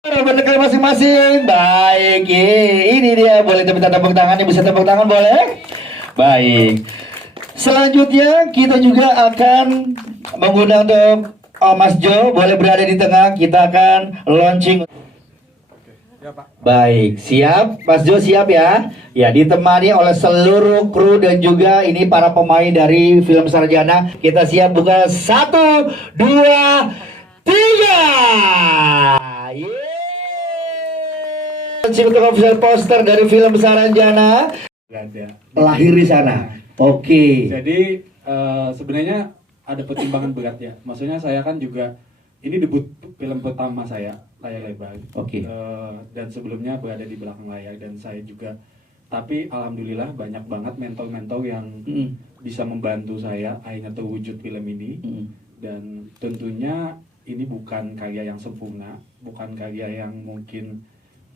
Negara masing-masing. Baik, ini dia. Boleh minta tepuk tangan, bisa tepuk tangan boleh? Baik. Selanjutnya kita juga akan mengundang untuk Mas Jo, boleh berada di tengah. Kita akan launching. Baik, siap, Mas Jo siap ya? Ya, ditemani oleh seluruh kru dan juga ini para pemain dari film Sarjana. Kita siap buka 1, 2, 3. Untuk official poster dari film Saranjana lahir di sana. Oke. Jadi sebenarnya ada pertimbangan berat ya. Maksudnya saya kan juga ini debut film pertama saya layar lebar. Oke. Dan sebelumnya berada di belakang layar dan saya juga. Tapi alhamdulillah banyak banget mentor-mentor yang bisa membantu saya akhirnya terwujud film ini. Dan tentunya ini bukan karya yang sempurna, bukan karya yang mungkin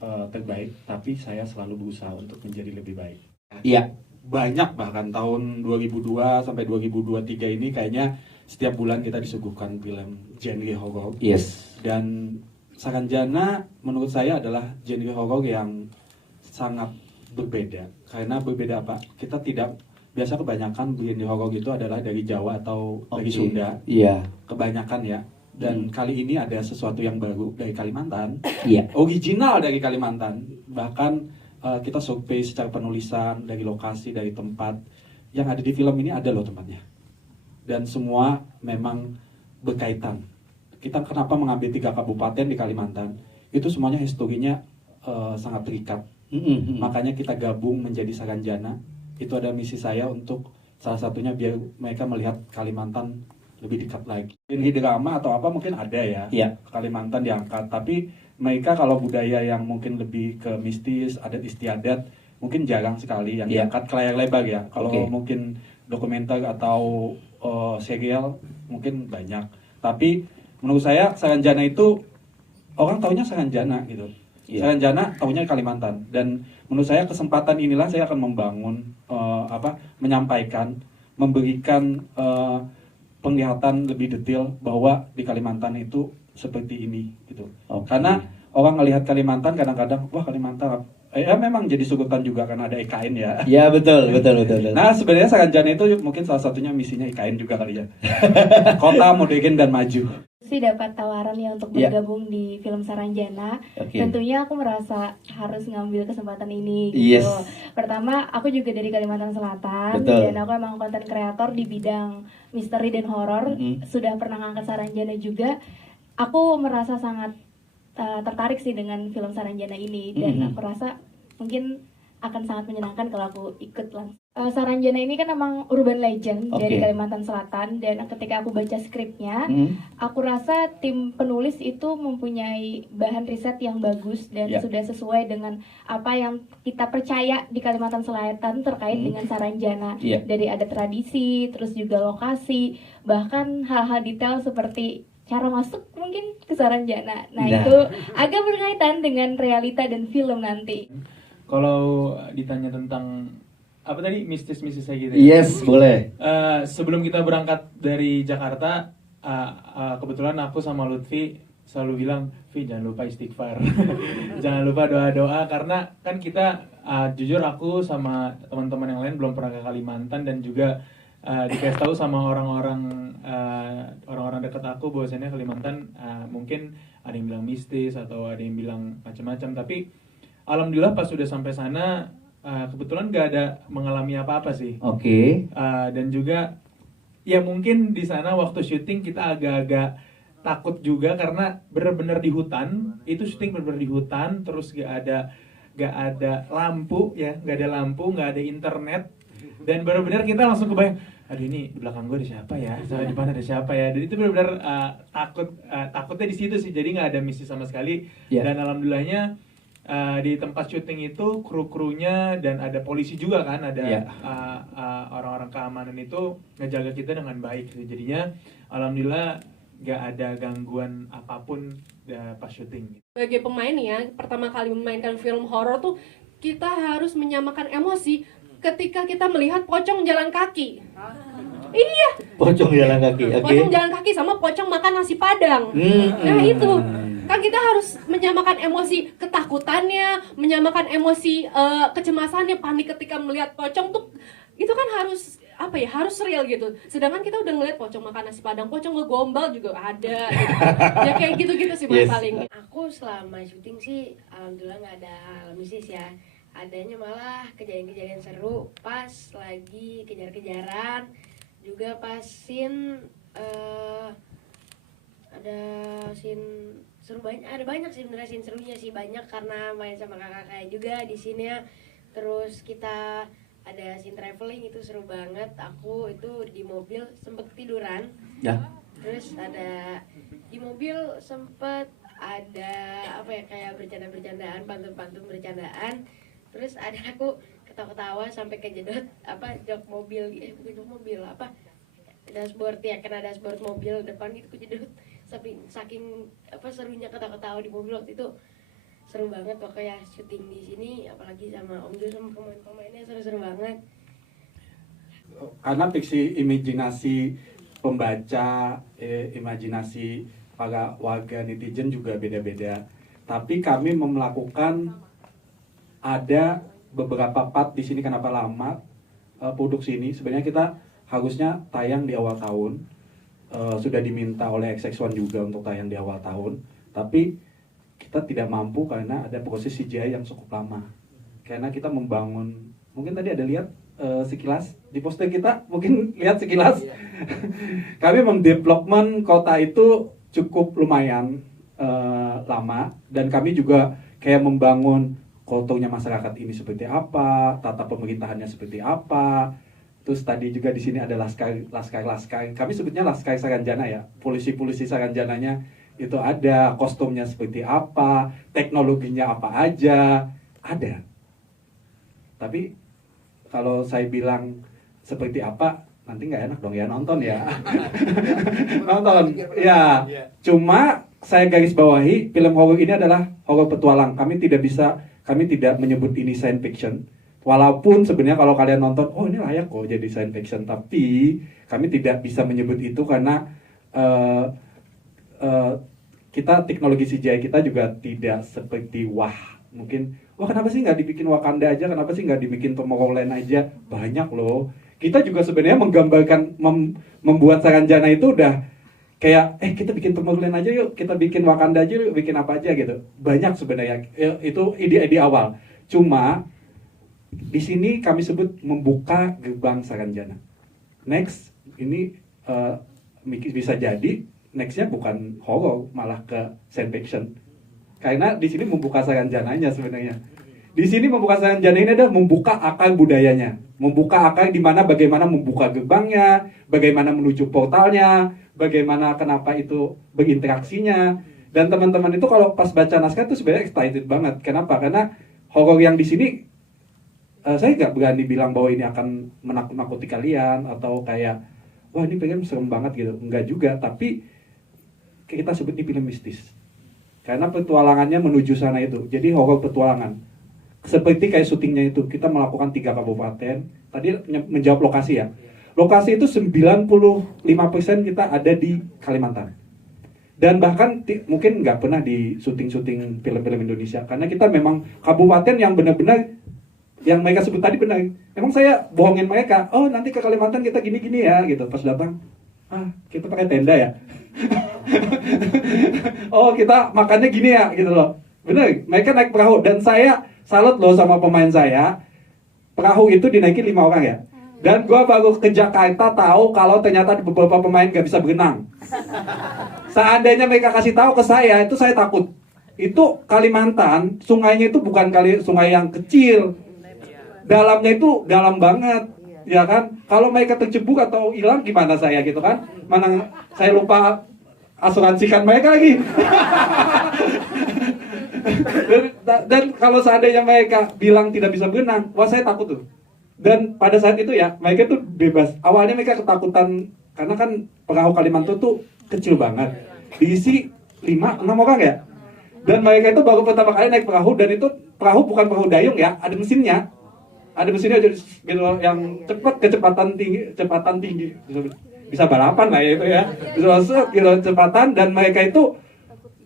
terbaik, tapi saya selalu berusaha untuk menjadi lebih baik. Iya. Banyak bahkan tahun 2002 sampai 2023 ini kayaknya setiap bulan kita disuguhkan film genre horor. Yes. Dan Saranjana menurut saya adalah genre horor yang sangat berbeda. Karena berbeda apa? Kita tidak biasa kebanyakan genre horor itu adalah dari Jawa atau dari Sunda. Iya. Kebanyakan ya. Dan kali ini ada sesuatu yang baru dari Kalimantan. Iya. Original dari Kalimantan. Bahkan kita survei secara penulisan dari lokasi, dari tempat yang ada di film ini ada loh tempatnya. Dan semua memang berkaitan. Kita kenapa mengambil 3 kabupaten di Kalimantan? Itu semuanya historinya sangat terikat. Makanya kita gabung menjadi Saranjana. Itu ada misi saya untuk salah satunya biar mereka melihat Kalimantan lebih dekat lagi. Ini drama atau apa mungkin ada ya. Iya. Kalimantan diangkat, tapi mereka kalau budaya yang mungkin lebih ke mistis, adat istiadat, mungkin jarang sekali yang diangkat ke layar lebar ya. Kalau mungkin dokumenter atau serial mungkin banyak. Tapi menurut saya Saranjana itu orang taunya Saranjana gitu. Saranjana taunya Kalimantan. Dan menurut saya kesempatan inilah saya akan membangun menyampaikan, memberikan penglihatan lebih detail bahwa di Kalimantan itu seperti ini gitu. Karena orang melihat Kalimantan kadang-kadang wah Kalimantan memang jadi sugutan juga karena ada IKN ya. Ya betul. Nah sebenarnya Saranjana itu mungkin salah satunya misinya IKN juga kali ya. Kota modern dan maju. Sih dapat tawaran ya untuk bergabung di film Saranjana. Tentunya aku merasa harus ngambil kesempatan ini gitu. Pertama, aku juga dari Kalimantan Selatan. Dan aku emang konten kreator di bidang misteri dan horor. Sudah pernah ngangkat Saranjana juga. Aku merasa sangat tertarik sih dengan film Saranjana ini. Dan aku rasa mungkin akan sangat menyenangkan kalau aku ikut langsung. Saranjana ini kan emang urban legend dari Kalimantan Selatan, dan ketika aku baca skripnya, aku rasa tim penulis itu mempunyai bahan riset yang bagus dan sudah sesuai dengan apa yang kita percaya di Kalimantan Selatan terkait dengan Saranjana. Dari adat tradisi, terus juga lokasi, bahkan hal-hal detail seperti cara masuk mungkin ke Saranjana. Nah itu agak berkaitan dengan realita dan film nanti. Kalau ditanya tentang apa tadi mistis-mistis kayak gitu ya? Yes, boleh. Sebelum kita berangkat dari Jakarta, kebetulan aku sama Lutfi selalu bilang, Vi jangan lupa istighfar, jangan lupa doa-doa, karena kan kita jujur aku sama teman-teman yang lain belum pernah ke Kalimantan, dan juga dikasih tahu sama orang-orang dekat aku bahwasannya Kalimantan mungkin ada yang bilang mistis atau ada yang bilang macam-macam, tapi alhamdulillah pas sudah sampai sana kebetulan gak ada mengalami apa-apa sih. Dan juga ya mungkin di sana waktu syuting kita agak-agak takut juga karena benar-benar di hutan. Itu syuting benar-benar di hutan, terus gak ada lampu ya, gak ada internet, dan benar-benar kita langsung kebayang, aduh ini di belakang gue ada siapa ya, di depan ada siapa ya. Dan itu benar-benar takutnya di situ sih, jadi nggak ada misi sama sekali. Dan alhamdulillahnya di tempat syuting itu kru-krunya dan ada polisi juga kan, ada orang-orang keamanan itu ngejaga kita dengan baik. Jadinya alhamdulillah nggak ada gangguan apapun pas syuting. Sebagai pemain ya, pertama kali memainkan film horor tuh kita harus menyamakan emosi ketika kita melihat pocong jalan kaki. Iya. Pocong jalan kaki. Pocong jalan kaki sama pocong makan nasi padang. Nah itu kaget kita harus menyamakan emosi ketakutannya, menyamakan emosi kecemasannya, panik ketika melihat pocong tuh itu kan harus apa ya, harus real gitu. Sedangkan kita udah ngeliat pocong makan nasi padang, pocong ngegombal juga ada gitu. Ya kayak gitu-gitu sih Mas paling. Aku selama syuting sih alhamdulillah nggak ada hal mistis ya. Adanya malah kejadian-kejadian seru pas lagi kejar-kejaran, juga pas scene ada scene seru banyak, ada banyak sih sebenarnya scene serunya sih, banyak karena main sama kakak-kakak juga di sini ya. Terus kita ada scene traveling itu seru banget. Aku itu di mobil sempet tiduran Ya. Terus ada di mobil sempet ada apa ya, kayak bercandaan, pantun-pantun bercandaan. Terus ada aku ketawa-ketawa sampai kejedot apa jok mobil, bukan jok mobil, apa dashboard ya, kena dashboard mobil depan gitu kejedot. Saking apa serunya ketawa-ketawa di mobil waktu itu. Seru banget pokoknya syuting di sini, apalagi sama Om Jo sama pemain-pemainnya seru-seru banget. Karena fiksi imajinasi pembaca, imajinasi para warga netizen juga beda-beda. Tapi kami melakukan ada beberapa part di sini. Kenapa lama produksi ini? Sebenarnya kita harusnya tayang di awal tahun. Sudah diminta oleh XX1 juga untuk tayang di awal tahun. Tapi kita tidak mampu karena ada proses CGI yang cukup lama. Karena kita membangun, mungkin tadi ada lihat sekilas di poster kita, mungkin lihat sekilas. Kami mendevelopment kota itu cukup lumayan lama, dan kami juga kayak membangun kulturnya masyarakat ini seperti apa, tata pemerintahannya seperti apa. Terus tadi juga di sini ada laskar. Kami sebutnya laskar Saranjana ya, polisi-polisi Saranjananya itu ada, kostumnya seperti apa, teknologinya apa aja, ada. Tapi kalau saya bilang seperti apa, nanti nggak enak dong ya, nonton ya. Nonton, ya. Cuma saya garis bawahi, film horor ini adalah horor petualang. Kami tidak menyebut ini science fiction. Walaupun sebenarnya kalau kalian nonton, oh ini layak kok jadi science fiction, tapi kami tidak bisa menyebut itu karena kita teknologi CGI kita juga tidak seperti mungkin kenapa sih nggak dibikin Wakanda aja, kenapa sih nggak dibikin Tomorrowland aja, banyak loh. Kita juga sebenarnya menggambarkan membuat Saranjana itu udah kayak kita bikin Tomorrowland aja yuk, kita bikin Wakanda aja yuk, bikin apa aja gitu, banyak sebenarnya. Itu ide awal. Cuma di sini kami sebut membuka gerbang Saranjana. Next ini bisa jadi nextnya bukan horror, malah ke science fiction. Karena di sini membuka Saranjananya sebenarnya. Di sini membuka Saranjana ini adalah membuka akar budayanya, membuka akar di mana bagaimana membuka gerbangnya, bagaimana menuju portalnya, bagaimana kenapa itu berinteraksinya. Dan teman-teman itu kalau pas baca naskah itu sebenarnya excited banget. Kenapa? Karena horror yang di sini saya nggak berani bilang bahwa ini akan menakut-nakuti kalian atau kayak wah ini pengen serem banget gitu. Enggak juga, tapi kita sebut ini film mistis karena petualangannya menuju sana itu. Jadi horor petualangan seperti kayak syutingnya itu, kita melakukan 3 kabupaten. Tadi menjawab lokasi ya, lokasi itu 95% kita ada di Kalimantan, dan bahkan mungkin nggak pernah di syuting film-film Indonesia karena kita memang kabupaten yang benar-benar yang mereka sebut tadi benar. Emang saya bohongin mereka, oh nanti ke Kalimantan kita gini-gini ya gitu. Pas datang, kita pakai tenda ya. Oh kita makannya gini ya gitu loh. Bener, mereka naik perahu. Dan saya salut loh sama pemain saya. Perahu itu dinaikin 5 orang ya. Dan gue baru ke Jakarta tahu kalau ternyata beberapa pemain gak bisa berenang. Seandainya mereka kasih tahu ke saya, itu saya takut. Itu Kalimantan, sungainya itu bukan sungai yang kecil. Dalamnya itu dalam banget, ya kan? Kalau mereka tercebur atau hilang gimana saya gitu kan? Mana saya lupa asuransikan mereka lagi. dan kalau seandainya mereka bilang tidak bisa berenang, wah saya takut tuh. Dan pada saat itu ya, mereka tuh bebas. Awalnya mereka ketakutan karena kan perahu Kalimantan tuh kecil banget, diisi 5-6 orang ya. Dan mereka itu baru pertama kali naik perahu, dan itu perahu bukan perahu dayung ya, ada mesinnya. Ada mesinnya jadi gitu yang cepat, kecepatan tinggi bisa balapan lah ya itu ya, bisa masuk gitu kecepatan. Dan mereka itu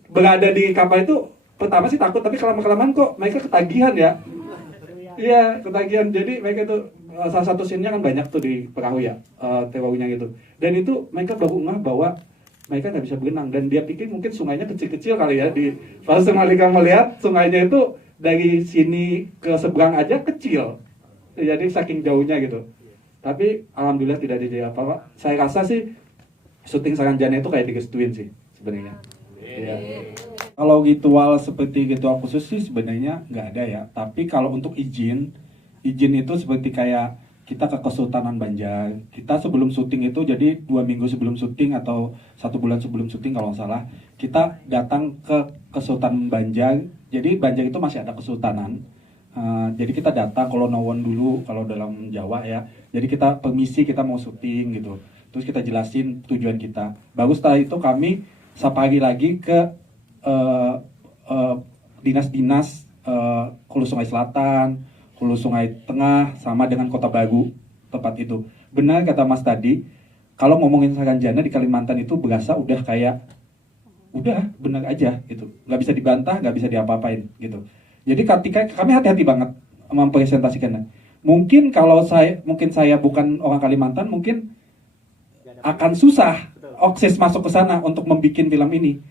berada di kapal itu pertama sih takut, tapi kelamaan kok mereka ketagihan ya. Iya, ketagihan. Jadi mereka itu salah satu scene-nya kan banyak tuh di perahu ya, teorinya gitu. Dan itu mereka baru ngeh bahwa mereka nggak bisa berenang, dan dia pikir mungkin sungainya kecil-kecil kali ya. Di pas mereka melihat sungainya itu dari sini ke seberang aja kecil, jadi saking jauhnya gitu. Tapi alhamdulillah tidak ada apa-apa. Saya rasa sih syuting Saranjana itu kayak direstuin sih sebenarnya. Iya. Kalau ritual seperti ritual khusus sih sebenarnya nggak ada ya. Tapi kalau untuk izin itu seperti kayak kita ke Kesultanan Banjar. Kita sebelum syuting itu, jadi 2 minggu sebelum syuting atau 1 bulan sebelum syuting kalau nggak salah, kita datang ke Kesultanan Banjar. Jadi Banjar itu masih ada kesultanan. Jadi kita datang kalau Nawon dulu, kalau dalam Jawa ya. Jadi kita permisi, kita mau syuting gitu. Terus kita jelasin tujuan kita. Baru setelah itu kami safari lagi ke dinas-dinas Hulu Sungai Selatan, Hulu Sungai Tengah, sama dengan Kota Baru tempat itu. Benar kata Mas tadi, kalau ngomongin Saranjana di Kalimantan itu berasa udah kayak udah benar aja gitu, nggak bisa dibantah, nggak bisa diapa-apain gitu. Jadi ketika kami hati-hati banget mempresentasikannya. Mungkin kalau saya bukan orang Kalimantan, mungkin akan susah akses masuk ke sana untuk membuat film ini.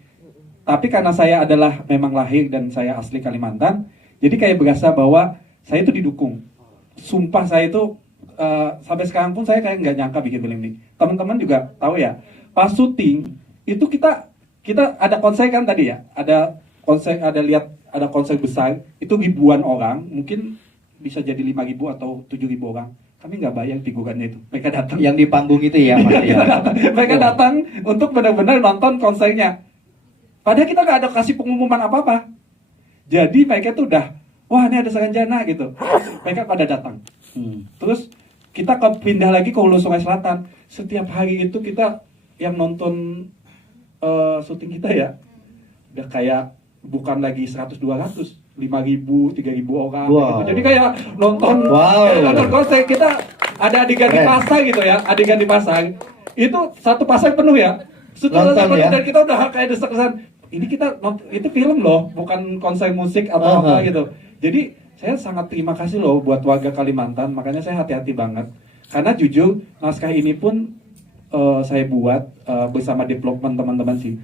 Tapi karena saya adalah memang lahir dan saya asli Kalimantan, jadi kayak berasa bahwa saya itu didukung. Sumpah saya itu sampai sekarang pun saya kayak nggak nyangka bikin film ini. Teman-teman juga tahu ya, pas syuting itu kita ada konser kan tadi ya, ada konser besar itu ribuan orang, mungkin bisa jadi 5.000 atau 7.000 orang. Kami nggak bayar figurannya itu. Mereka datang. Yang di panggung itu ya, Mas ya. Mereka datang untuk benar-benar nonton konsernya. Padahal kita nggak ada kasih pengumuman apa-apa. Jadi mereka tuh udah, wah ini ada Saranjana gitu. Mereka pada datang. Terus kita pindah lagi ke Hulu Sungai Selatan. Setiap hari itu kita yang nonton syuting kita ya, udah kayak bukan lagi 100-200, 5.000, 3.000 orang. Wow. Gitu. Jadi kayak nonton konser. Kita ada adegan di pasar gitu ya, adegan di pasar. Itu satu pasar penuh ya. Nonton ya. Dan kita udah kayak desek-desekan. Ini kita itu film loh, bukan konser musik atau apa gitu. Jadi saya sangat terima kasih loh buat warga Kalimantan. Makanya saya hati-hati banget. Karena jujur naskah ini pun saya buat bersama development teman-teman sih.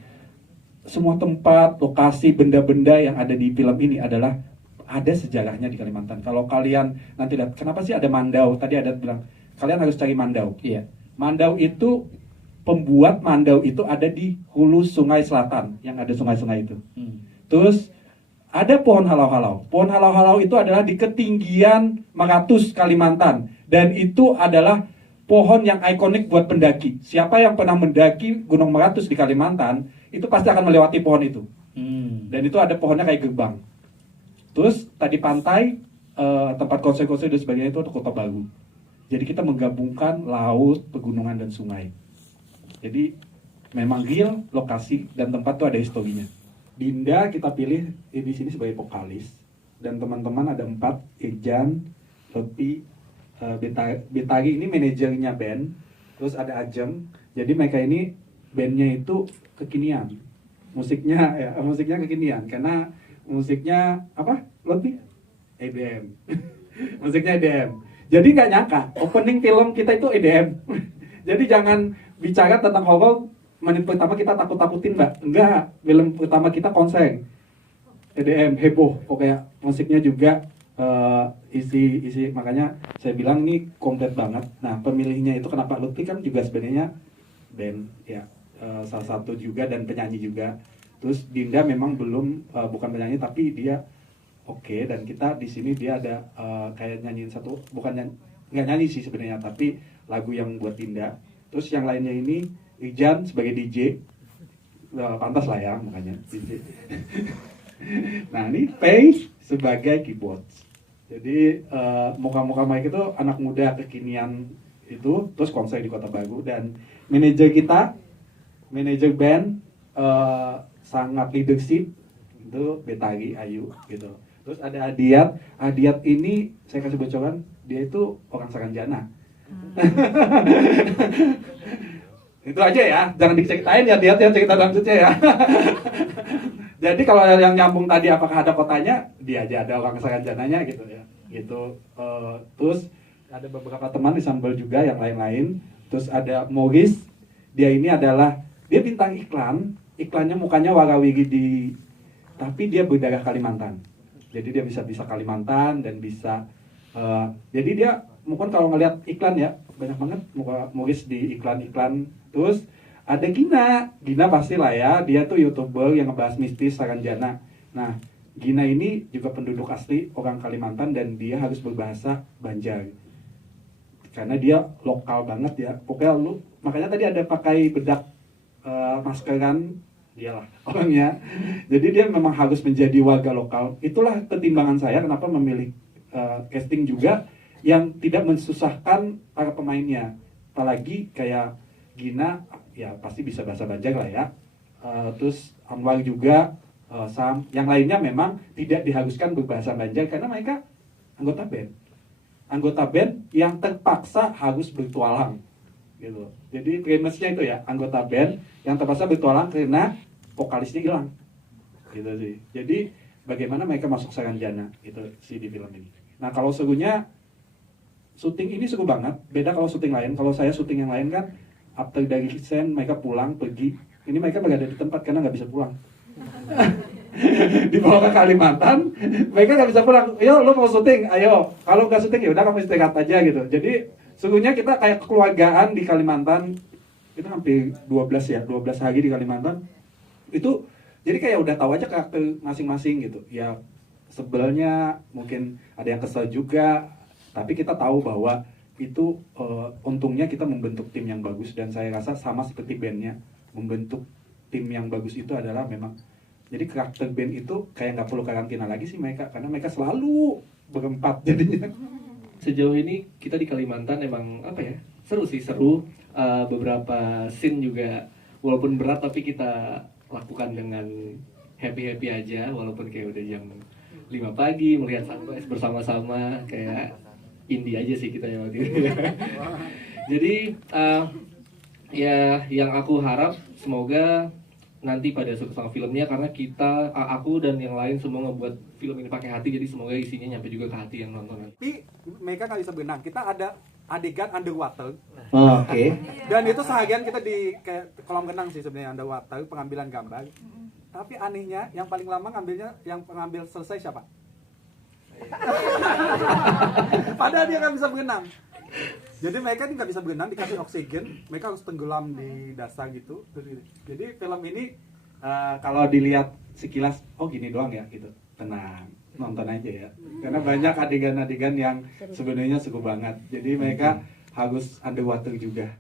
Semua tempat, lokasi, benda-benda yang ada di film ini adalah ada sejarahnya di Kalimantan. Kalau kalian nanti lihat, kenapa sih ada Mandau? Tadi ada bilang, kalian harus cari Mandau. Iya. Mandau itu, pembuat Mandau itu ada di Hulu Sungai Selatan, yang ada sungai-sungai itu. Terus, ada pohon halau-halau. Pohon halau-halau itu adalah di ketinggian Meratus, Kalimantan. Dan itu adalah pohon yang ikonik buat pendaki. Siapa yang pernah mendaki Gunung Meratus di Kalimantan, itu pasti akan melewati pohon itu. Dan itu ada pohonnya kayak gerbang. Terus tadi pantai, tempat konser-konser dan sebagainya itu ada Kota Baru. Jadi kita menggabungkan laut, pegunungan, dan sungai. Jadi memang real lokasi dan tempat itu ada historinya. Dinda kita pilih di sini sebagai vokalis. Dan teman-teman ada 4, Irjan, Lutfi, Betari ini manajernya band. Terus ada Ajeng. Jadi mereka ini bandnya itu kekinian, musiknya kekinian karena musiknya apa? Lebih EDM. Musiknya EDM. Jadi nggak nyangka opening film kita itu EDM. Jadi jangan bicara tentang horor menit pertama kita takut-takutin, Mbak. Enggak, film pertama kita konser EDM heboh. Pokoknya musiknya juga isi makanya saya bilang ini komplit banget. Nah, pemilihnya itu kenapa Lutfi kan juga sebenarnya band ya. Salah satu juga dan penyanyi juga. Terus Dinda memang belum bukan penyanyi tapi dia oke, dan kita di sini dia ada kayak nyanyiin satu, bukan nggak nyanyi sih sebenarnya tapi lagu yang buat Dinda. Terus yang lainnya ini Ijan sebagai DJ, pantas lah ya makanya DJ. Nah ini Pei sebagai keyboard. Jadi muka-muka Mike itu anak muda kekinian itu, terus konser di Kota Baru. Dan manajer kita, manajer band sangat leadership itu Betari Ayu gitu. Terus ada Adiat ini saya kasih bocoran, dia itu orang Saranjana. Itu aja ya, jangan diceritain ya Adiat yang cerita lanjutnya ya. Jadi kalau yang nyambung tadi apakah ada kotanya, dia aja ada orang Saranjananya gitu ya. Gitu. Terus ada beberapa teman ensemble juga yang lain-lain. Terus ada Maurice, dia ini adalah dia bintang iklan, iklannya mukanya warawiri tapi dia berdarah Kalimantan. Jadi dia bisa Kalimantan dan bisa jadi dia mungkin kalau ngelihat iklan ya banyak banget muka Maurice di iklan-iklan. Terus ada Gina pastilah ya, dia tuh YouTuber yang ngebahas mistis Saranjana. Nah, Gina ini juga penduduk asli orang Kalimantan dan dia harus berbahasa Banjar. Karena dia lokal banget ya. Pokoknya makanya tadi ada pakai bedak maskeran, dialah orangnya. Jadi dia memang harus menjadi warga lokal. Itulah pertimbangan saya kenapa memilih casting juga yang tidak mensusahkan para pemainnya. Apalagi kayak Gina ya pasti bisa bahasa Banjar lah ya. Terus Anwar juga, Sam, yang lainnya memang tidak diharuskan berbahasa Banjar karena mereka anggota band yang terpaksa harus bertualang gitu. Jadi premise-nya itu ya, anggota band yang terpaksa bertualang karena vokalisnya hilang gitu sih. Jadi bagaimana mereka masuk Saranjana itu sih di film ini. Nah kalau serunya syuting ini seru banget, beda kalau syuting lain. Kalau saya syuting yang lain kan after dari scene mereka pulang pergi, ini mereka berada di tempat karena nggak bisa pulang. Dibawa ke Kalimantan, mereka nggak bisa pulang. Yo, lo mau syuting, ayo. Kalau nggak syuting ya udah kamu istirahat aja gitu. Jadi sungguhnya kita kayak kekeluargaan di Kalimantan. Itu hampir 12 hari di Kalimantan. Itu jadi kayak udah tahu aja karakter masing-masing gitu. Ya sebelnya mungkin ada yang kesel juga, tapi kita tahu bahwa itu untungnya kita membentuk tim yang bagus. Dan saya rasa sama seperti bandnya, membentuk tim yang bagus itu adalah memang jadi karakter band itu kayak nggak perlu karantina lagi sih mereka, karena mereka selalu berempat jadinya. Sejauh ini kita di Kalimantan emang apa ya, seru sih, beberapa scene juga walaupun berat tapi kita lakukan dengan happy aja, walaupun kayak udah jam 5 pagi melihat sunrise bersama-sama, kayak indie aja sih kita ya waktu itu. Jadi ya yang aku harap semoga nanti pada suatu sama filmnya, karena aku dan yang lain semua ngebuat film ini pakai hati, jadi semoga isinya nyampe juga ke hati yang nonton. Tapi mereka nggak bisa berenang, kita ada adegan underwater. Oke. Dan itu seharian kita di kayak kolam renang sih sebenarnya, underwater, pengambilan gambar. Tapi anehnya yang paling lama pengambil selesai siapa? Padahal dia nggak bisa berenang. Jadi mereka ini nggak bisa berenang, dikasih oksigen, mereka harus tenggelam di dasar gitu. Jadi film ini kalau dilihat sekilas, oh gini doang ya gitu, tenang, nonton aja ya. Karena banyak adegan-adegan yang sebenarnya seru banget. Jadi mereka harus underwater juga.